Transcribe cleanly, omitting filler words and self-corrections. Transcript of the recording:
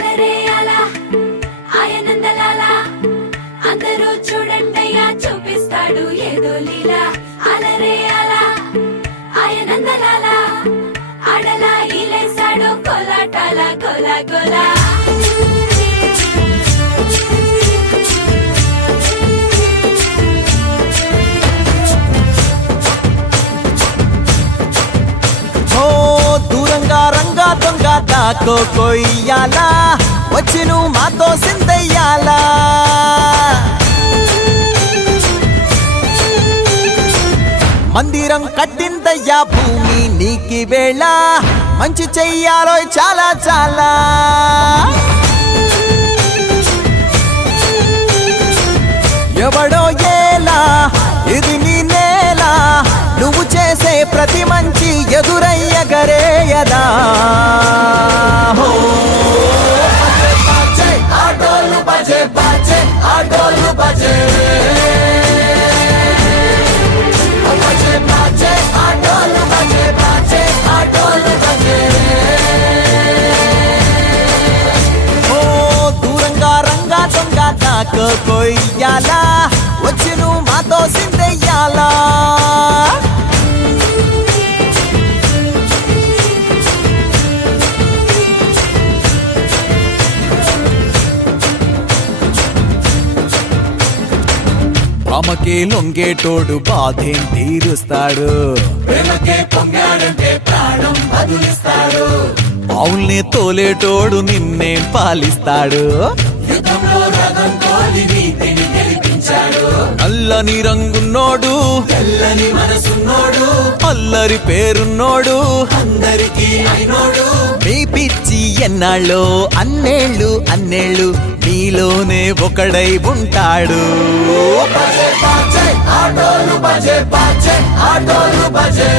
అలరే అలా ఆయనందలాలా అందరూ చూడండయ్యా చూపిస్తాడు ఏదో లీలా అలరే అలా ఆయనందలాలా ఆడలా ఇలేసాడు కోలాటాల గోలా గోలా దూరంగా రంగా దొంగ దాకో కొయ్యాలా వచ్చి నువ్వు మాతో సిందయ్యాలా మందిరం కట్టిందయ్యా భూమి నీకి వేళ మంచి చెయ్యాలో చాలా చాలా ఎవడో ఏలా ఇది నీ నేల నువ్వు చేసే ప్రతి మంచి ఎదురయ్యగరేయదా ఆటోలు బజే బజే ఆటోలు బజే ఆటోలు బజే బజే ఆటోలు బజే దూరంగా రంగా దొంగ నాకు కొయ్యాలా వచ్చి నువ్వు మాతో సిందెయ్యాలా అమ్మకే లొంగేటోడు బాధేం తీరుస్తాడు అవుల్ని తోలేటోడు నిన్నేం పాలిస్తాడు నల్లని రంగున్నోడు తెల్లని మనసున్నోడు అల్లరి పేరున్నోడు అందరికీ అయినోడు మీ పిచ్చి ఎన్నాళ్ళో అన్నేళ్ళు అన్నేళ్ళు నీలోనే ఒకడై ఉంటాడు ఆటోలు బజే బజే ఆటోలు బజే